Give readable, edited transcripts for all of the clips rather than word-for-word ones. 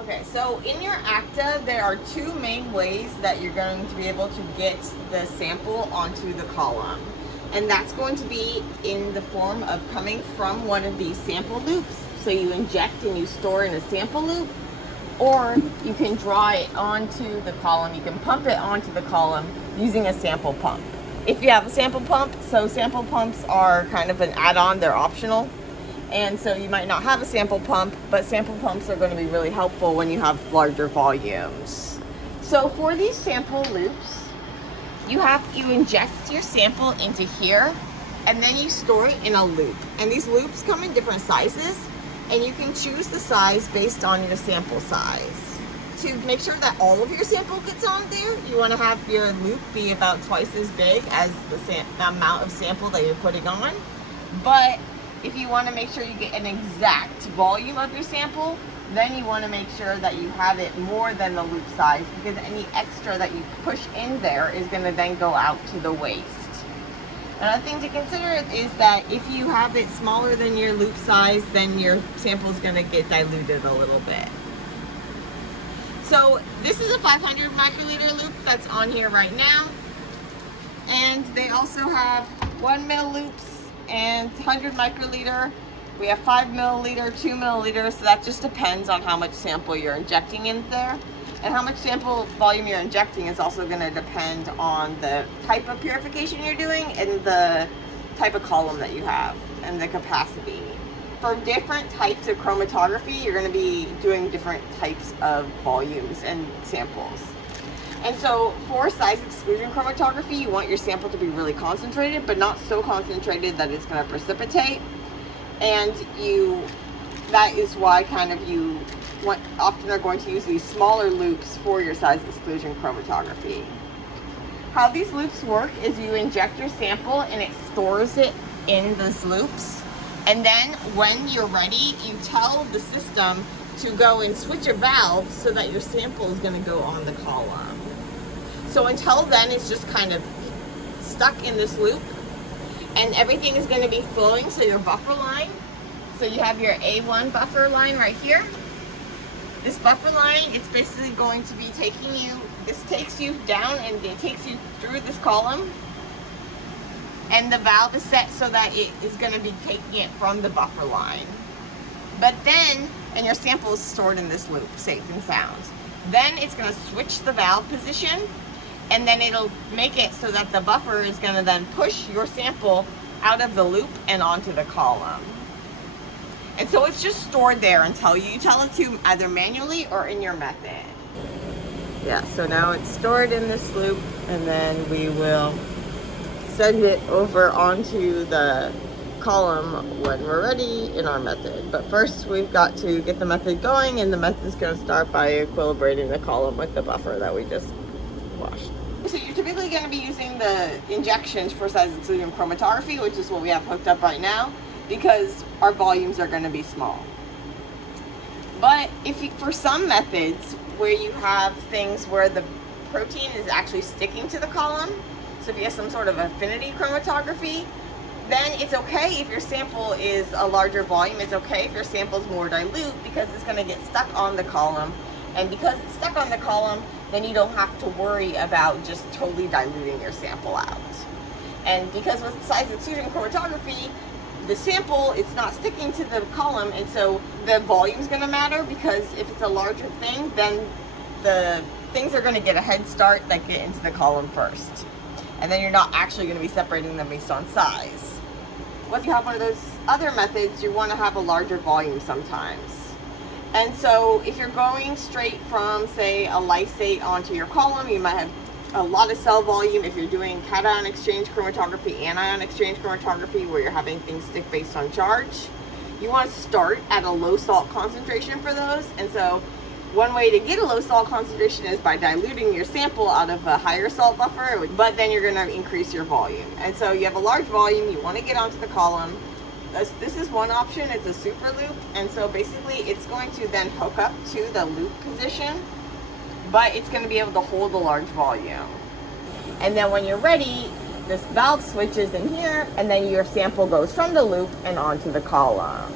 Okay, so in your AKTA, there are two main ways that you're going to be able to get the sample onto the column. And that's going to be in the form of coming from one of these sample loops. So you inject and you store in a sample loop, or you can draw it onto the column. You can pump it onto the column using a sample pump. If you have a sample pump, so sample pumps are kind of an add-on, they're optional. And so you might not have a sample pump, but sample pumps are going to be really helpful when you have larger volumes. So for these sample loops, you inject your sample into here, and then you store it in a loop. And these loops come in different sizes, and you can choose the size based on your sample size. To make sure that all of your sample gets on there, you want to have your loop be about twice as big as the amount of sample that you're putting on. But if you want to make sure you get an exact volume of your sample, then you want to make sure that you have it more than the loop size, because any extra that you push in there is going to then go out to the waste. Another thing to consider is that if you have it smaller than your loop size, then your sample is going to get diluted a little bit. So this is a 500 microliter loop that's on here right now. And they also have 1 ml loops and 100 microliter. We have 5 milliliter, 2 milliliter, so that just depends on how much sample you're injecting in there. And how much sample volume you're injecting is also going to depend on the type of purification you're doing and the type of column that you have and the capacity. For different types of chromatography, you're going to be doing different types of volumes and samples. And so for size exclusion chromatography, you want your sample to be really concentrated, but not so concentrated that it's going to precipitate. And that is why you often are going to use these smaller loops for your size exclusion chromatography. How these loops work is you inject your sample and it stores it in those loops. And then when you're ready, you tell the system to go and switch a valve so that your sample is going to go on the column. So until then, it's just kind of stuck in this loop, and everything is going to be flowing. So your buffer line, so you have your A1 buffer line right here. This buffer line, it's basically going to be this takes you down and it takes you through this column. And the valve is set so that it is going to be taking it from the buffer line. But then, and your sample is stored in this loop, safe and sound. Then it's going to switch the valve position, and then it'll make it so that the buffer is going to then push your sample out of the loop and onto the column. And so it's just stored there until you tell it to, either manually or in your method. Yeah, so now it's stored in this loop, and then we will send it over onto the column when we're ready in our method. But first we've got to get the method going, and the method is going to start by equilibrating the column with the buffer that we just washed. So you're typically going to be using the injections for size exclusion chromatography, which is what we have hooked up right now, because our volumes are going to be small. But for some methods where you have things where the protein is actually sticking to the column, so if you have some sort of affinity chromatography, then it's okay if your sample is a larger volume. It's okay if your sample is more dilute, because it's going to get stuck on the column. And because it's stuck on the column, then you don't have to worry about just totally diluting your sample out. And because with size exclusion chromatography, the sample, it's not sticking to the column, and so the volume's going to matter, because if it's a larger thing, then the things are going to get a head start that get into the column first. And then you're not actually going to be separating them based on size. If you have one of those other methods, you want to have a larger volume sometimes. And so if you're going straight from, say, a lysate onto your column, you might have a lot of cell volume. If you're doing cation exchange chromatography, anion exchange chromatography, where you're having things stick based on charge, you want to start at a low salt concentration for those. And so one way to get a low salt concentration is by diluting your sample out of a higher salt buffer, but then you're going to increase your volume. And so you have a large volume, you want to get onto the column. This is one option, it's a super loop, and so basically it's going to then hook up to the loop position, but it's going to be able to hold a large volume. And then when you're ready, this valve switches in here, and then your sample goes from the loop and onto the column.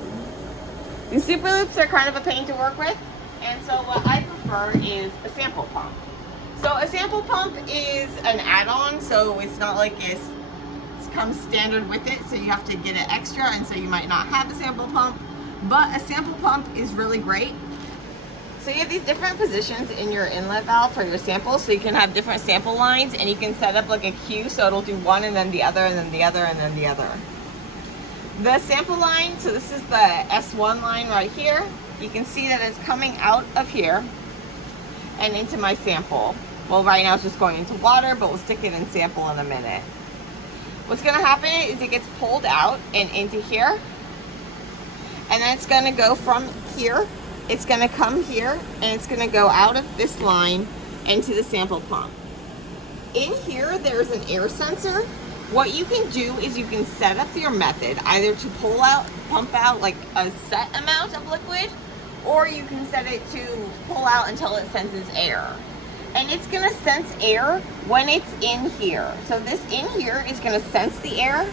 These super loops are kind of a pain to work with, And so what I prefer is a sample pump. So a sample pump is an add-on, so it's not like it comes standard with it, so you have to get it extra, and so you might not have a sample pump. But a sample pump is really great. So you have these different positions in your inlet valve for your samples, so you can have different sample lines, and you can set up like a queue, so it'll do one and then the other and then the other and then the other. The sample line, so this is the S1 line right here. You can see that it's coming out of here and into my sample. Well, right now it's just going into water, but we'll stick it in sample in a minute. What's going to happen is it gets pulled out and into here, and then it's going to go from here. It's going to come here, and it's going to go out of this line into the sample pump. In here, there's an air sensor. What you can do is you can set up your method either to pump out like a set amount of liquid, or you can set it to pull out until it senses air. And it's gonna sense air when it's in here. So this in here is gonna sense the air,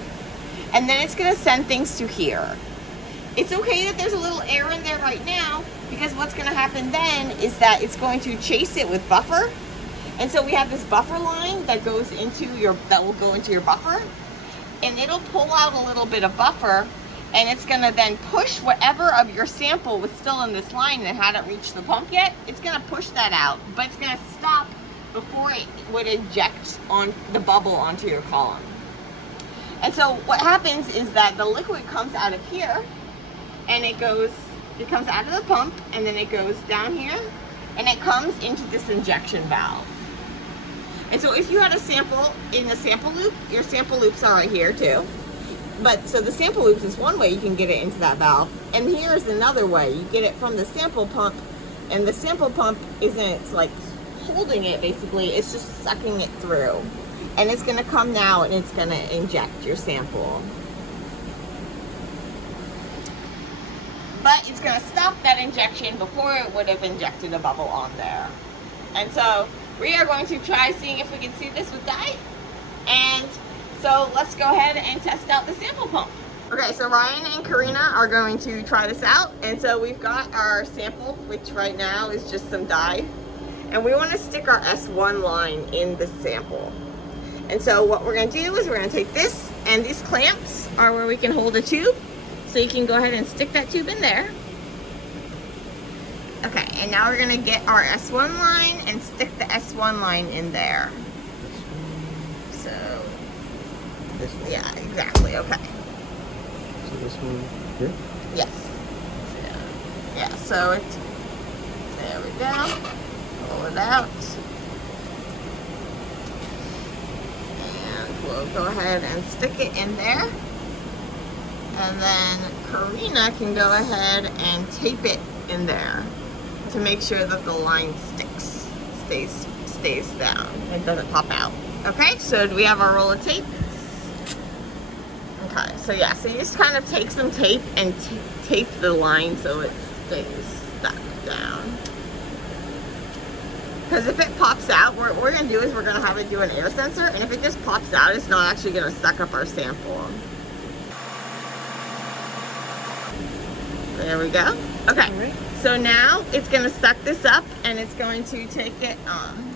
and then it's gonna send things to here. It's okay that there's a little air in there right now, because what's gonna happen then is that it's going to chase it with buffer. And so we have this buffer line that will go into your buffer, and it'll pull out a little bit of buffer, and it's gonna then push whatever of your sample was still in this line that hadn't reached the pump yet. It's gonna push that out, but it's gonna stop before it would inject on the bubble onto your column. And so what happens is that the liquid comes out of here, and it comes out of the pump, and then it goes down here, and it comes into this injection valve. And so if you had a sample in the sample loop, your sample loops are right here too. But so the sample loops is one way you can get it into that valve. And here's another way. You get it from the sample pump, and the sample pump isn't like holding it basically, it's just sucking it through. And it's gonna come now and it's gonna inject your sample. But it's gonna stop that injection before it would have injected a bubble on there. And so we are going to try seeing if we can see this with dye. And so let's go ahead and test out the sample pump. Okay, so Ryan and Karina are going to try this out. And so we've got our sample, which right now is just some dye. And we want to stick our S1 line in the sample. And so what we're going to do is we're going to take this, and these clamps are where we can hold a tube. So you can go ahead and stick that tube in there. Okay, and now we're gonna get our S1 line and stick the S1 line in there. So, this one? Yeah, exactly, okay. So this one here? Yes. Yeah, so it's, there we go. Pull it out. And we'll go ahead and stick it in there. And then Karina can go ahead and tape it in there to make sure that the line stays down. It doesn't pop out. Okay, so do we have our roll of tape? Okay, so yeah, so you just kind of take some tape and tape the line so it stays stuck down. Because if it pops out, what we're going to do is we're going to have it do an air sensor, and if it just pops out, it's not actually going to suck up our sample. There we go. Okay, right. So now it's going to suck this up, and it's going to take it on.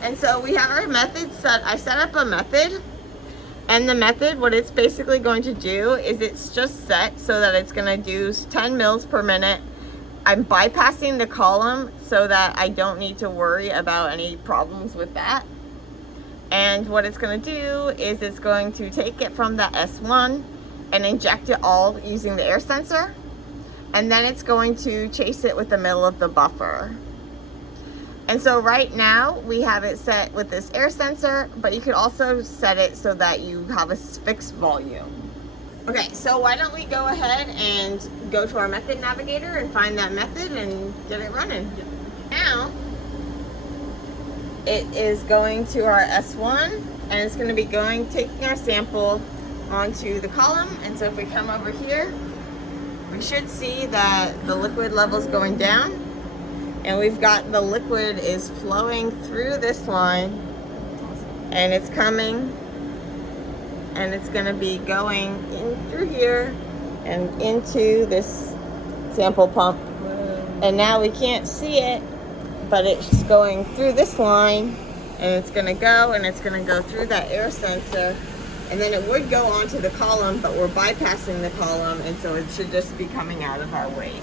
And so we have our method set. I set up a method, and the method, what it's basically going to do is it's just set so that it's going to do 10 mils per minute. I'm bypassing the column so that I don't need to worry about any problems with that. And what it's going to do is it's going to take it from the S1 and inject it all using the air sensor, and then it's going to chase it with the middle of the buffer. And so right now we have it set with this air sensor, but you could also set it so that you have a fixed volume. Okay, so why don't we go ahead and go to our method navigator and find that method and get it running. Now it is going to our S1, and it's going to be taking our sample onto the column. And so if we come over here, we should see that the liquid level is going down, and we've got the liquid is flowing through this line, and it's coming, and it's going to be going in through here and into this sample pump, And now we can't see it, but it's going through this line, and it's gonna go, and it's gonna go through that air sensor, and then it would go onto the column, but we're bypassing the column, and so it should just be coming out of our waste.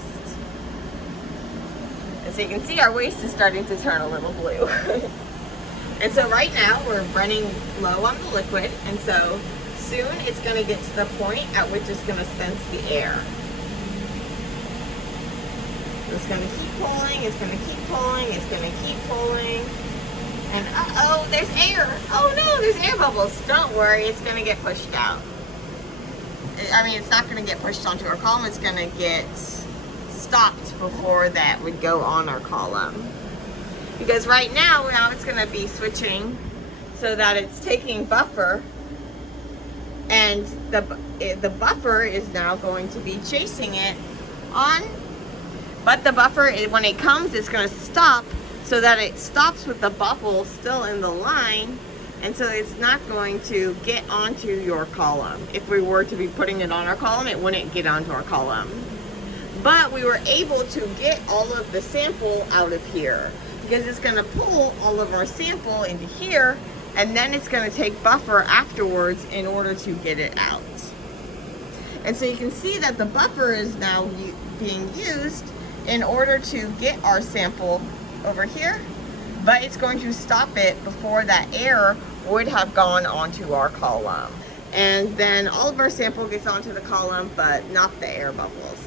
And so you can see our waste is starting to turn a little blue. And so right now we're running low on the liquid, and so soon it's going to get to the point at which it's going to sense the air. It's going to keep pulling, it's going to keep pulling, it's going to keep pulling. And uh-oh, there's air. Oh no, there's air bubbles. Don't worry, it's going to get pushed out. I mean, it's not going to get pushed onto our column, it's going to get stopped before that would go on our column. Because right now it's going to be switching so that it's taking buffer, and the buffer is now going to be chasing it on. But the buffer, when it comes, it's going to stop so that it stops with the bubble still in the line, and so it's not going to get onto your column. If we were to be putting it on our column, it wouldn't get onto our column. But we were able to get all of the sample out of here, because it's going to pull all of our sample into here, and then it's going to take buffer afterwards in order to get it out. And so you can see that the buffer is now being used in order to get our sample over here, but it's going to stop it before that air would have gone onto our column. And then all of our sample gets onto the column, but not the air bubbles.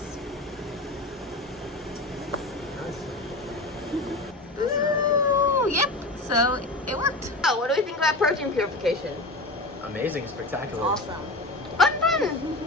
Ooh, yep, so it worked. Oh, what do we think about protein purification? Amazing, spectacular. Awesome. Fun!